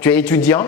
Tu es étudiant,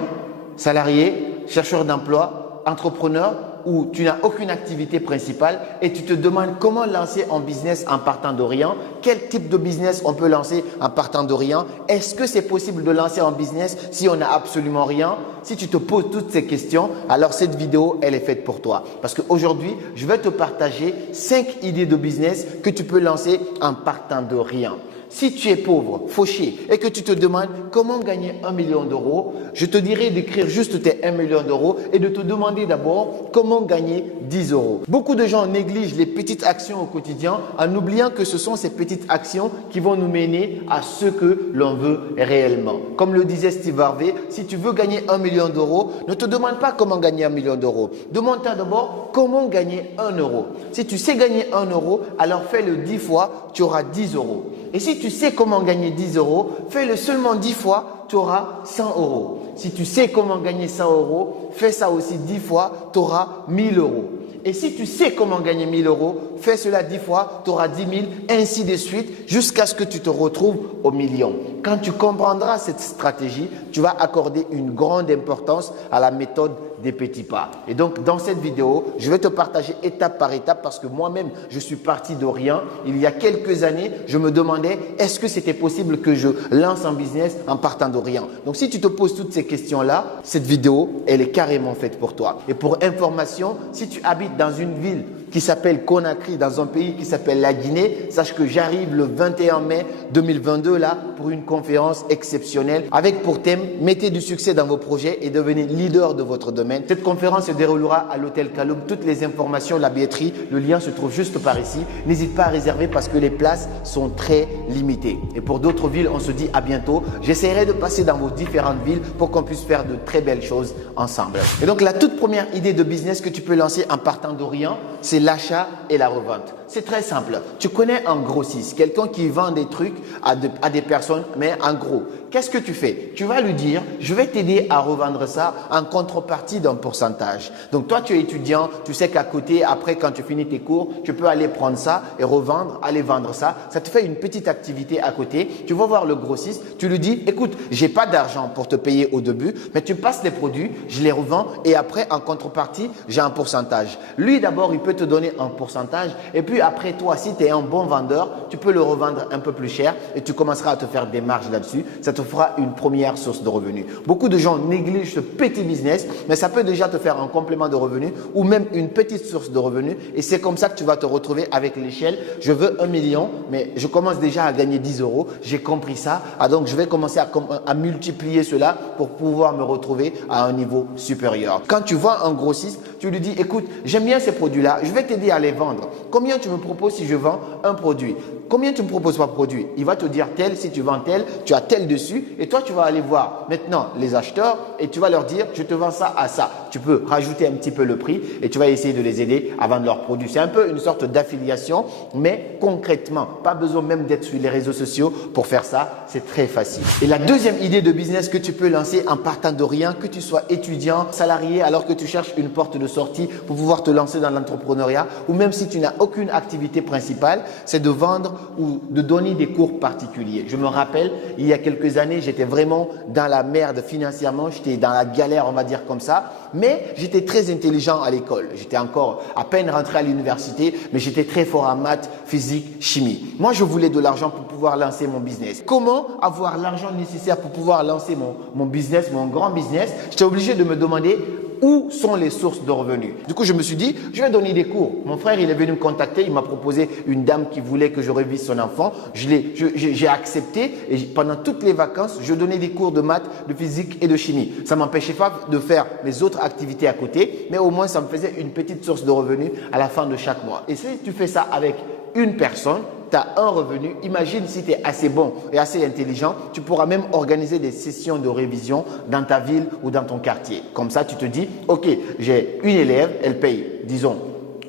salarié, chercheur d'emploi, entrepreneur ou tu n'as aucune activité principale et tu te demandes comment lancer un business en partant de rien. Quel type de business on peut lancer en partant de rien? Est-ce que c'est possible de lancer un business si on n'a absolument rien? Si tu te poses toutes ces questions, alors cette vidéo, elle est faite pour toi. Parce qu'aujourd'hui, je vais te partager 5 idées de business que tu peux lancer en partant de rien. Si tu es pauvre, fauché et que tu te demandes comment gagner 1 million d'euros, je te dirais d'écrire juste tes 1 million d'euros et de te demander d'abord comment gagner 10 euros. Beaucoup de gens négligent les petites actions au quotidien en oubliant que ce sont ces petites actions qui vont nous mener à ce que l'on veut réellement. Comme le disait Steve Harvey, si tu veux gagner 1 million d'euros, ne te demande pas comment gagner 1 million d'euros. Demande-toi d'abord comment gagner 1 euro. Si tu sais gagner 1 euro, alors fais-le 10 fois, tu auras 10 euros. Et si tu sais comment gagner 10 euros, fais-le seulement 10 fois, tu auras 100 euros. Si tu sais comment gagner 100 euros, fais ça aussi 10 fois, tu auras 1000 euros. Et si tu sais comment gagner 1000 euros, fais cela 10 fois, tu auras 10 000, ainsi de suite, jusqu'à ce que tu te retrouves au million. Quand tu comprendras cette stratégie, tu vas accorder une grande importance à la méthode des petits pas. Et donc, dans cette vidéo, je vais te partager étape par étape parce que moi-même, je suis parti de rien. Il y a quelques années, je me demandais, est-ce que c'était possible que je lance un business en partant de rien? Donc, si tu te poses toutes ces questions-là, cette vidéo, elle est carrément faite pour toi. Et pour information, si tu habites dans une ville qui s'appelle Conakry, dans un pays qui s'appelle la Guinée, sache que j'arrive le 21 mai 2022 là pour une conférence exceptionnelle avec pour thème « Mettez du succès dans vos projets et devenez leader de votre domaine ». Cette conférence se déroulera à l'hôtel Kaloum. Toutes les informations, la billetterie, le lien se trouve juste par ici. N'hésite pas à réserver parce que les places sont très limitées. Et pour d'autres villes, on se dit à bientôt. J'essaierai de passer dans vos différentes villes pour qu'on puisse faire de très belles choses ensemble. Et donc la toute première idée de business que tu peux lancer en partant de rien, c'est l'achat et la revente. C'est très simple. Tu connais un grossiste, quelqu'un qui vend des trucs à des personnes, mais en gros. Qu'est-ce que tu fais? Tu vas lui dire, je vais t'aider à revendre ça en contrepartie d'un pourcentage. Donc toi, tu es étudiant, tu sais qu'à côté, après quand tu finis tes cours, tu peux aller prendre ça et revendre, aller vendre ça. Ça te fait une petite activité à côté. Tu vas voir le grossiste, tu lui dis, écoute, j'ai pas d'argent pour te payer au début, mais tu passes les produits, je les revends et après, en contrepartie, j'ai un pourcentage. Lui, d'abord, il peut te donner un pourcentage et puis après, toi, si tu es un bon vendeur, tu peux le revendre un peu plus cher et tu commenceras à te faire des marges là-dessus. Ça te fera une première source de revenus. Beaucoup de gens négligent ce petit business, mais ça peut déjà te faire un complément de revenus ou même une petite source de revenus. Et c'est comme ça que tu vas te retrouver avec l'échelle. Je veux 1 million, mais je commence déjà à gagner 10 euros. J'ai compris ça. Ah, donc, je vais commencer à multiplier cela pour pouvoir me retrouver à un niveau supérieur. Quand tu vois un grossiste, tu lui dis, écoute, j'aime bien ces produits-là. Je vais t'aider à les vendre. Combien tu me proposes si je vends un produit? Combien tu me proposes par produit? Il va te dire tel, si tu vends tel, tu as tel dessus et toi tu vas aller voir maintenant les acheteurs et tu vas leur dire je te vends ça à ça. Tu peux rajouter un petit peu le prix et tu vas essayer de les aider à vendre leurs produits. C'est un peu une sorte d'affiliation, mais concrètement, pas besoin même d'être sur les réseaux sociaux pour faire ça, c'est très facile. Et la deuxième idée de business que tu peux lancer en partant de rien, que tu sois étudiant, salarié, alors que tu cherches une porte de sortie pour pouvoir te lancer dans l'entrepreneuriat ou même si tu n'as aucune activité principale, c'est de vendre ou de donner des cours particuliers. Je me rappelle, il y a quelques années, j'étais vraiment dans la merde financièrement, j'étais dans la galère, on va dire comme ça, mais j'étais très intelligent à l'école. J'étais encore à peine rentré à l'université, mais j'étais très fort en maths, physique, chimie. Moi, je voulais de l'argent pour pouvoir lancer mon business. Comment avoir l'argent nécessaire pour pouvoir lancer mon business, mon grand business? J'étais obligé de me demander où sont les sources de revenus. Du coup, je me suis dit, je vais donner des cours. Mon frère, il est venu me contacter, il m'a proposé une dame qui voulait que je révise son enfant. J'ai accepté et pendant toutes les vacances, je donnais des cours de maths, de physique et de chimie. Ça ne m'empêchait pas de faire mes autres activités à côté, mais au moins, ça me faisait une petite source de revenus à la fin de chaque mois. Et si tu fais ça avec une personne, tu as un revenu. Imagine si tu es assez bon et assez intelligent, tu pourras même organiser des sessions de révision dans ta ville ou dans ton quartier. Comme ça, tu te dis, ok, j'ai une élève, elle paye, disons,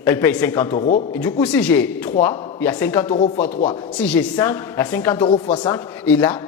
elle paye 50 euros. Et du coup, si j'ai 3, il y a 50 euros x 3. Si j'ai 5, il y a 50 euros x 5. Et là,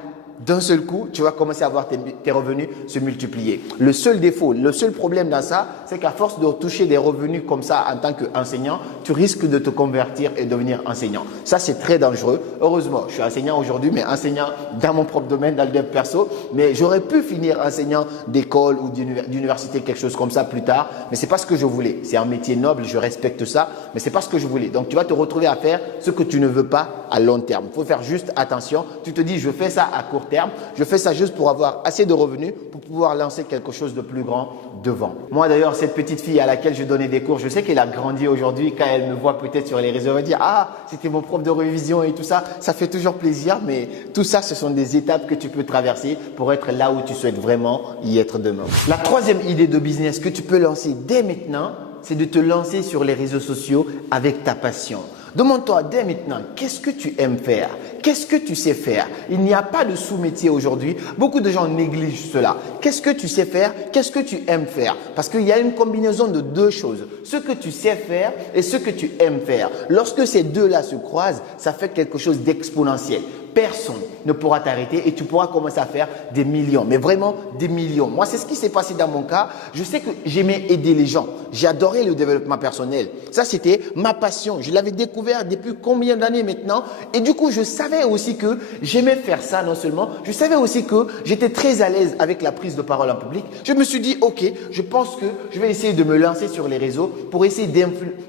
d'un seul coup, tu vas commencer à voir tes revenus se multiplier. Le seul défaut, le seul problème dans ça, c'est qu'à force de toucher des revenus comme ça en tant qu'enseignant, tu risques de te convertir et devenir enseignant. Ça, c'est très dangereux. Heureusement, je suis enseignant aujourd'hui, mais enseignant dans mon propre domaine, dans le dev perso. Mais j'aurais pu finir enseignant d'école ou d'université, quelque chose comme ça plus tard. Mais c'est pas ce que je voulais. C'est un métier noble, je respecte ça, mais c'est pas ce que je voulais. Donc, tu vas te retrouver à faire ce que tu ne veux pas à long terme. Il faut faire juste attention. Tu te dis, je fais ça à court terme. Je fais ça juste pour avoir assez de revenus pour pouvoir lancer quelque chose de plus grand devant. Moi d'ailleurs, cette petite fille à laquelle je donnais des cours, je sais qu'elle a grandi aujourd'hui. Quand elle me voit peut-être sur les réseaux, elle va dire « Ah, c'était mon prof de révision et tout ça ». Ça fait toujours plaisir, mais tout ça, ce sont des étapes que tu peux traverser pour être là où tu souhaites vraiment y être demain. La troisième idée de business que tu peux lancer dès maintenant, c'est de te lancer sur les réseaux sociaux avec ta passion. Demande-toi dès maintenant, qu'est-ce que tu aimes faire? Qu'est-ce que tu sais faire? Il n'y a pas de sous-métier aujourd'hui. Beaucoup de gens négligent cela. Qu'est-ce que tu sais faire? Qu'est-ce que tu aimes faire? Parce qu'il y a une combinaison de deux choses. Ce que tu sais faire et ce que tu aimes faire. Lorsque ces deux-là se croisent, ça fait quelque chose d'exponentiel. Personne ne pourra t'arrêter et tu pourras commencer à faire des millions, mais vraiment des millions. Moi, c'est ce qui s'est passé dans mon cas. Je sais que j'aimais aider les gens. J'ai adoré le développement personnel. Ça, c'était ma passion. Je l'avais découvert depuis combien d'années maintenant? Et du coup, je savais aussi que j'aimais faire ça non seulement, je savais aussi que j'étais très à l'aise avec la prise de parole en public. Je me suis dit, ok, je pense que je vais essayer de me lancer sur les réseaux pour essayer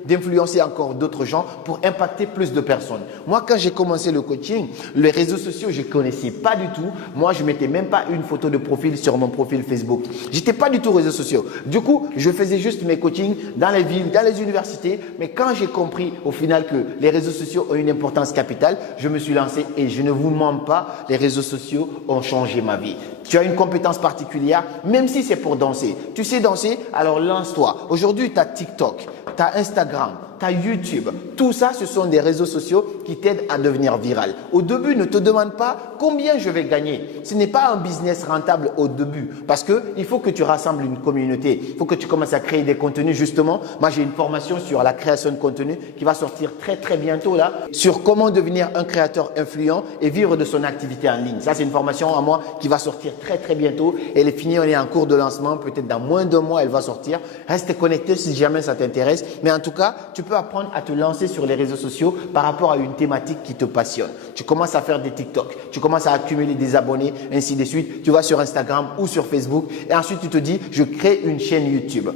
d'influencer encore d'autres gens, pour impacter plus de personnes. Moi, quand j'ai commencé le coaching, les réseaux sociaux, je ne connaissais pas du tout. Moi, je ne mettais même pas une photo de profil sur mon profil Facebook. Je n'étais pas du tout réseaux sociaux. Du coup, je faisais juste mes coachings dans les villes, dans les universités. Mais quand j'ai compris au final que les réseaux sociaux ont une importance capitale, je me suis lancé et je ne vous mens pas, les réseaux sociaux ont changé ma vie. Tu as une compétence particulière, même si c'est pour danser. Tu sais danser, alors lance-toi. Aujourd'hui, tu as TikTok, tu as Instagram, tu as YouTube. Tout ça, ce sont des réseaux sociaux qui t'aident à devenir viral. Au début, ne te demande pas combien je vais gagner. Ce n'est pas un business rentable au début parce qu'il faut que tu rassembles une communauté. Il faut que tu commences à créer des contenus. Justement, moi, j'ai une formation sur la création de contenu qui va sortir très bientôt là, sur comment devenir un créateur influent et vivre de son activité en ligne. Ça, c'est une formation à moi qui va sortir très bientôt. Elle est finie, on est en cours de lancement. Peut-être dans moins d'un mois, elle va sortir. Reste connecté si jamais ça t'intéresse. Mais en tout cas, tu peux apprendre à te lancer sur les réseaux sociaux par rapport à une thématique qui te passionne. Tu commences à faire des TikTok, tu commences à accumuler des abonnés, ainsi de suite. Tu vas sur Instagram ou sur Facebook et ensuite tu te dis, je crée une chaîne YouTube.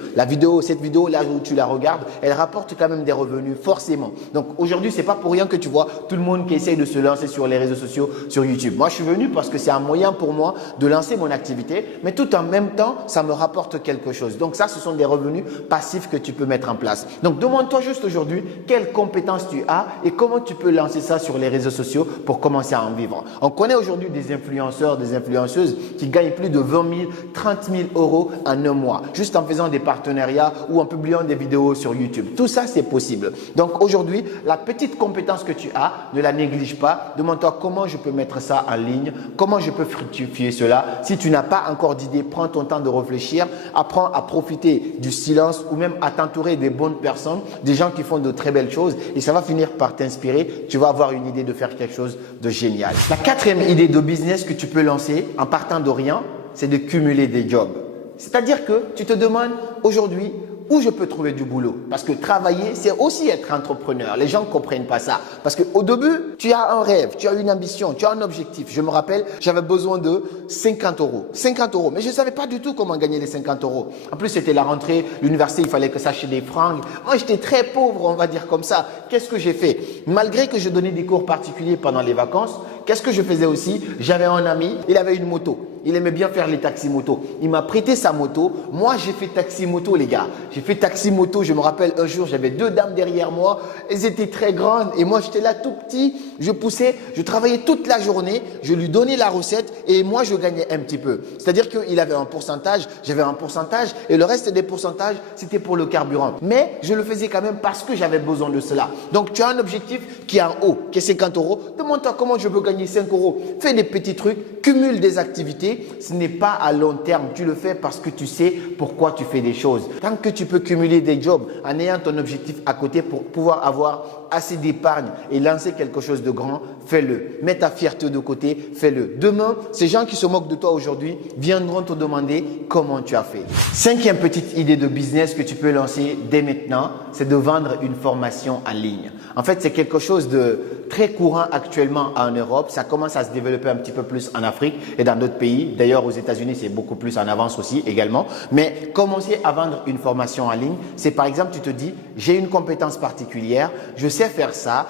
Cette vidéo là où tu la regardes, elle rapporte quand même des revenus forcément. Donc aujourd'hui, c'est pas pour rien que tu vois tout le monde qui essaye de se lancer sur les réseaux sociaux, sur YouTube. Moi, je suis venu parce que c'est un moyen pour moi de lancer mon activité, mais tout en même temps, ça me rapporte quelque chose. Donc ça, ce sont des revenus passifs que tu peux mettre en place. Donc demande-toi juste aujourd'hui quelles compétences tu as et comment tu peux lancer ça sur les réseaux sociaux pour commencer à en vivre. On connaît aujourd'hui des influenceurs, des influenceuses qui gagnent plus de 20 000, 30 000 euros en un mois, juste en faisant des partenariats ou en publiant des vidéos sur YouTube. Tout ça, c'est possible. Donc aujourd'hui, la petite compétence que tu as, ne la néglige pas. Demande-toi comment je peux mettre ça en ligne, comment je peux fructifier cela. Si tu n'as pas encore d'idée, prends ton temps de réfléchir, apprends à profiter du silence ou même à t'entourer des bonnes personnes, des gens qui font de très belles choses et ça va finir par t'inspirer. Tu vas avoir une idée de faire quelque chose de génial. La quatrième idée de business que tu peux lancer en partant de rien, c'est de cumuler des jobs. C'est-à-dire que tu te demandes aujourd'hui où je peux trouver du boulot. Parce que travailler, c'est aussi être entrepreneur. Les gens ne comprennent pas ça. Parce qu'au début, tu as un rêve, tu as une ambition, tu as un objectif. Je me rappelle, j'avais besoin de 50 euros. 50 euros. Mais je ne savais pas du tout comment gagner les 50 euros. En plus, c'était la rentrée, l'université, il fallait que ça achète des fringues. Moi, j'étais très pauvre, on va dire comme ça. Qu'est-ce que j'ai fait? Malgré que je donnais des cours particuliers pendant les vacances, qu'est-ce que je faisais aussi? J'avais un ami, il avait une moto. Il aimait bien faire les taxis-motos. Il m'a prêté sa moto. Moi, j'ai fait taxi-moto, les gars. J'ai fait taxi-moto. Je me rappelle un jour, j'avais deux dames derrière moi. Elles étaient très grandes et moi, j'étais là tout petit. Je poussais, je travaillais toute la journée. Je lui donnais la recette et moi, je gagnais un petit peu. C'est-à-dire qu'il avait un pourcentage, j'avais un pourcentage et le reste des pourcentages, c'était pour le carburant. Mais je le faisais quand même parce que j'avais besoin de cela. Donc, tu as un objectif qui est en haut, qui est 50 euros. Demande-toi comment je peux gagner 5 euros. Fais des petits trucs, cumule des activités fais, ce n'est pas à long terme. Tu le fais parce que tu sais pourquoi tu fais des choses. Tant que tu peux cumuler des jobs en ayant ton objectif à côté pour pouvoir avoir assez d'épargne et lancer quelque chose de grand, fais-le. Mets ta fierté de côté, fais-le. Demain, ces gens qui se moquent de toi aujourd'hui viendront te demander comment tu as fait. Cinquième petite idée de business que tu peux lancer dès maintenant, c'est de vendre une formation en ligne. En fait, c'est quelque chose de très courant actuellement en Europe. Ça commence à se développer un petit peu plus en Afrique et dans d'autres pays. D'ailleurs, aux États-Unis, c'est beaucoup plus en avance aussi également. Mais commencer à vendre une formation en ligne, c'est par exemple, tu te dis, j'ai une compétence particulière, je sais faire ça,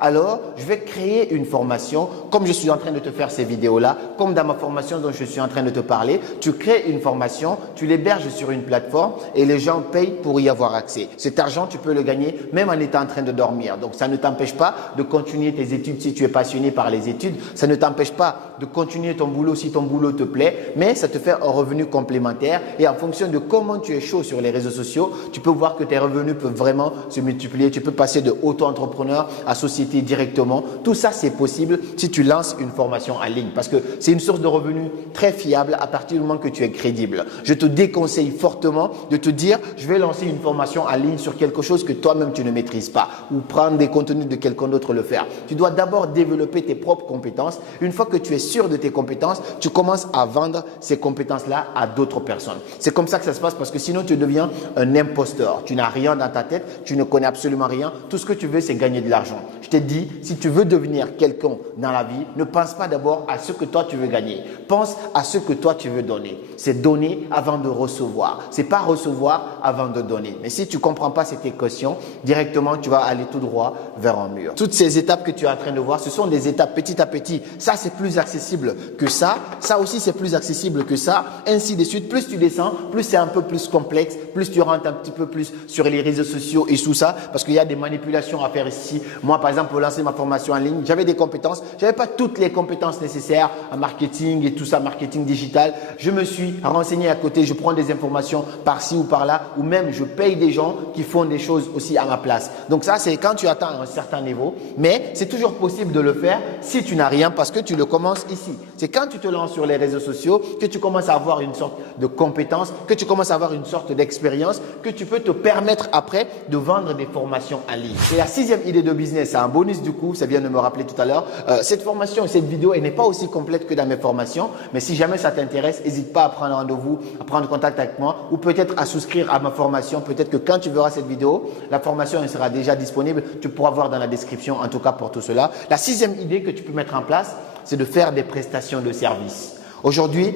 alors je vais créer une formation comme je suis en train de te faire ces vidéos-là, comme dans ma formation dont je suis en train de te parler. Tu crées une formation, tu l'héberges sur une plateforme et les gens payent pour y avoir accès. Cet argent, tu peux le gagner même en étant en train de dormir. Donc, ça ne t'empêche pas de continuer tes études si tu es passionné par les études. Ça ne t'empêche pas de continuer ton boulot si ton boulot te plaît, mais ça te fait un revenu complémentaire et en fonction de comment tu es chaud sur les réseaux sociaux, tu peux voir que tes revenus peuvent vraiment se multiplier. Tu peux passer de auto-entrepreneur à société directement. Tout ça, c'est possible si tu lances une formation en ligne parce que c'est une source de revenus très fiable à partir du moment que tu es crédible. Je te déconseille fortement de te dire je vais lancer une formation en ligne sur quelque chose que toi-même tu ne maîtrises pas ou prendre des contenus de quelqu'un d'autre le faire. Tu dois d'abord développer tes propres compétences. Une fois que tu es sûr de tes compétences, tu commences à vendre ces compétences-là à d'autres personnes. C'est comme ça que ça se passe parce que sinon tu deviens un imposteur. Tu n'as rien dans ta tête, tu ne connais absolument rien. Tout ce que tu veux, c'est gagner de l'argent. Je t'ai dit, si tu veux devenir quelqu'un dans la vie, ne pense pas d'abord à ce que toi tu veux gagner. Pense à ce que toi tu veux donner. C'est donner avant de recevoir. C'est pas recevoir avant de donner. Mais si tu comprends pas cette équation, directement tu vas aller tout droit vers un mur. Toutes ces étapes que tu es en train de voir, ce sont des étapes petit à petit. Ça, c'est plus accessible que ça. Ça aussi, c'est plus accessible que ça. Ainsi de suite. Plus tu descends, plus c'est un peu plus complexe, plus tu rentres un petit peu plus sur les réseaux sociaux et tout ça, parce qu'il y a des manipulations à faire ici. Moi, par exemple, pour lancer ma formation en ligne, j'avais des compétences. J'avais pas toutes les compétences nécessaires en marketing et tout ça, marketing digital. Je me suis renseigné à côté. Je prends des informations par-ci ou par-là, ou même je paye des gens qui font des choses aussi à ma place. Donc ça, c'est quand tu atteins un certain niveau, mais c'est toujours possible de le faire si tu n'as rien parce que tu le commences ici. C'est quand tu te lances sur les réseaux sociaux que tu commences à avoir une sorte de compétence, que tu commences à avoir une sorte d'expérience, que tu peux te permettre après de vendre des formations en ligne. Et la sixième idée de business, c'est un bonus du coup, ça vient de me rappeler tout à l'heure. Cette formation, cette vidéo, elle n'est pas aussi complète que dans mes formations, mais si jamais ça t'intéresse, n'hésite pas à prendre rendez-vous, à prendre contact avec moi ou peut-être à souscrire à ma formation. Peut-être que quand tu verras cette vidéo, la formation elle sera déjà disponible. Tu pourras voir dans la description, en tout cas pour tout cela. La sixième idée que tu peux mettre en place, c'est de faire des prestations de services. Aujourd'hui,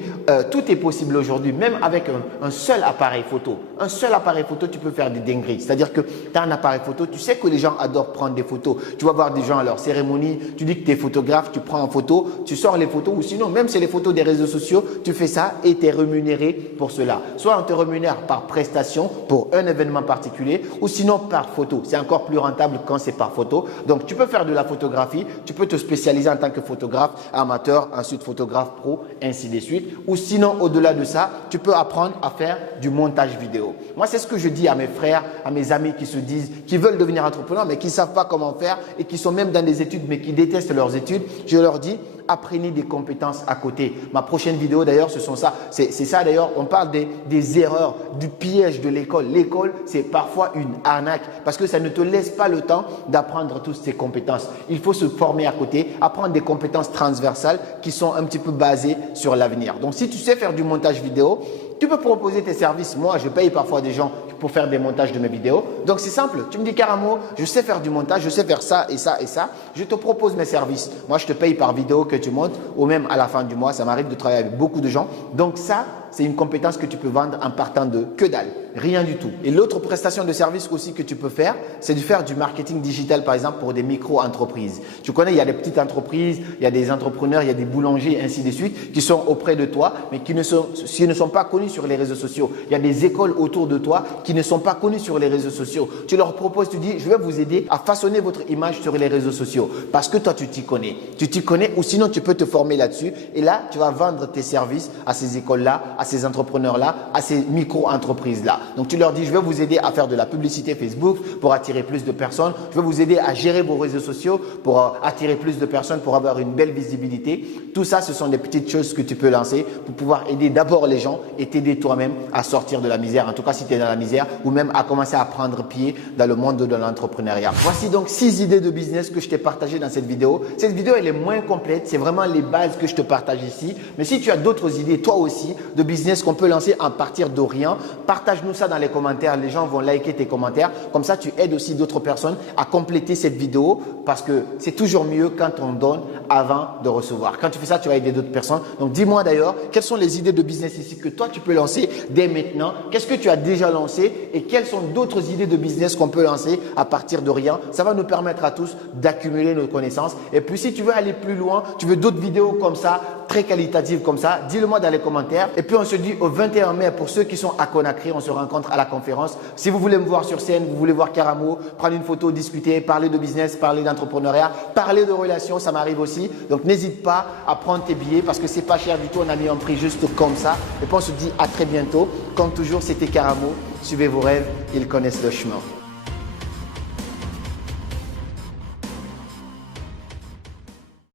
tout est possible aujourd'hui, même avec un seul appareil photo. Un seul appareil photo, tu peux faire des dingueries. C'est-à-dire que tu as un appareil photo, tu sais que les gens adorent prendre des photos. Tu vas voir des gens à leur cérémonie, tu dis que tu es photographe, tu prends en photo, tu sors les photos ou sinon, même si c'est les photos des réseaux sociaux, tu fais ça et tu es rémunéré pour cela. Soit on te rémunère par prestation pour un événement particulier ou sinon par photo. C'est encore plus rentable quand c'est par photo. Donc, tu peux faire de la photographie, tu peux te spécialiser en tant que photographe amateur, ensuite photographe pro, ainsi de suite. Ou sinon, au-delà de ça, tu peux apprendre à faire du montage vidéo. Moi, c'est ce que je dis à mes frères, à mes amis qui se disent, qui veulent devenir entrepreneurs, mais qui ne savent pas comment faire et qui sont même dans des études, mais qui détestent leurs études. Je leur dis, apprenez des compétences à côté. Ma prochaine vidéo d'ailleurs, ce sont ça. C'est ça d'ailleurs, on parle des erreurs, du piège de l'école. L'école, c'est parfois une arnaque parce que ça ne te laisse pas le temps d'apprendre toutes ces compétences. Il faut se former à côté, apprendre des compétences transversales qui sont un petit peu basées sur l'avenir. Donc, si tu sais faire du montage vidéo, tu peux proposer tes services. Moi, je paye parfois des gens pour faire des montages de mes vidéos. Donc, c'est simple. Tu me dis carrément, je sais faire du montage, je sais faire ça et ça et ça. Je te propose mes services. Moi, je te paye par vidéo que tu montes ou même à la fin du mois. Ça m'arrive de travailler avec beaucoup de gens. Donc, ça, c'est une compétence que tu peux vendre en partant de que dalle, rien du tout. Et l'autre prestation de service aussi que tu peux faire, c'est de faire du marketing digital, par exemple, pour des micro-entreprises. Tu connais, il y a des petites entreprises, il y a des entrepreneurs, il y a des boulangers, ainsi de suite, qui sont auprès de toi, mais qui ne sont pas connus sur les réseaux sociaux. Il y a des écoles autour de toi qui ne sont pas connues sur les réseaux sociaux. Tu leur proposes, tu dis, je vais vous aider à façonner votre image sur les réseaux sociaux parce que toi, tu t'y connais. Tu t'y connais ou sinon, tu peux te former là-dessus et là, tu vas vendre tes services à ces écoles-là à ces entrepreneurs-là, à ces micro-entreprises-là. Donc, tu leur dis, je vais vous aider à faire de la publicité Facebook pour attirer plus de personnes. Je vais vous aider à gérer vos réseaux sociaux pour attirer plus de personnes, pour avoir une belle visibilité. Tout ça, ce sont des petites choses que tu peux lancer pour pouvoir aider d'abord les gens et t'aider toi-même à sortir de la misère. En tout cas, si tu es dans la misère ou même à commencer à prendre pied dans le monde de l'entrepreneuriat. Voici donc 6 idées de business que je t'ai partagées dans cette vidéo. Cette vidéo, elle est moins complète. C'est vraiment les bases que je te partage ici. Mais si tu as d'autres idées, toi aussi, de business qu'on peut lancer à partir de rien, partage-nous ça dans les commentaires. Les gens vont liker tes commentaires. Comme ça, tu aides aussi d'autres personnes à compléter cette vidéo parce que c'est toujours mieux quand on donne avant de recevoir. Quand tu fais ça, tu vas aider d'autres personnes. Donc, dis-moi d'ailleurs, quelles sont les idées de business ici que toi, tu peux lancer dès maintenant? Qu'est-ce que tu as déjà lancé et quelles sont d'autres idées de business qu'on peut lancer à partir de rien? Ça va nous permettre à tous d'accumuler nos connaissances. Et puis, si tu veux aller plus loin, tu veux d'autres vidéos comme ça, très qualitatives comme ça, dis-le-moi dans les commentaires. Et puis, on se dit au 21 mai, pour ceux qui sont à Conakry, on se rencontre à la conférence. Si vous voulez me voir sur scène, vous voulez voir Karamo, prendre une photo, discuter, parler de business, parler d'entrepreneuriat, parler de relations, ça m'arrive aussi. Donc, n'hésite pas à prendre tes billets parce que c'est pas cher du tout. On a mis un prix juste comme ça. Et puis, on se dit à très bientôt. Comme toujours, c'était Karamo. Suivez vos rêves, ils connaissent le chemin.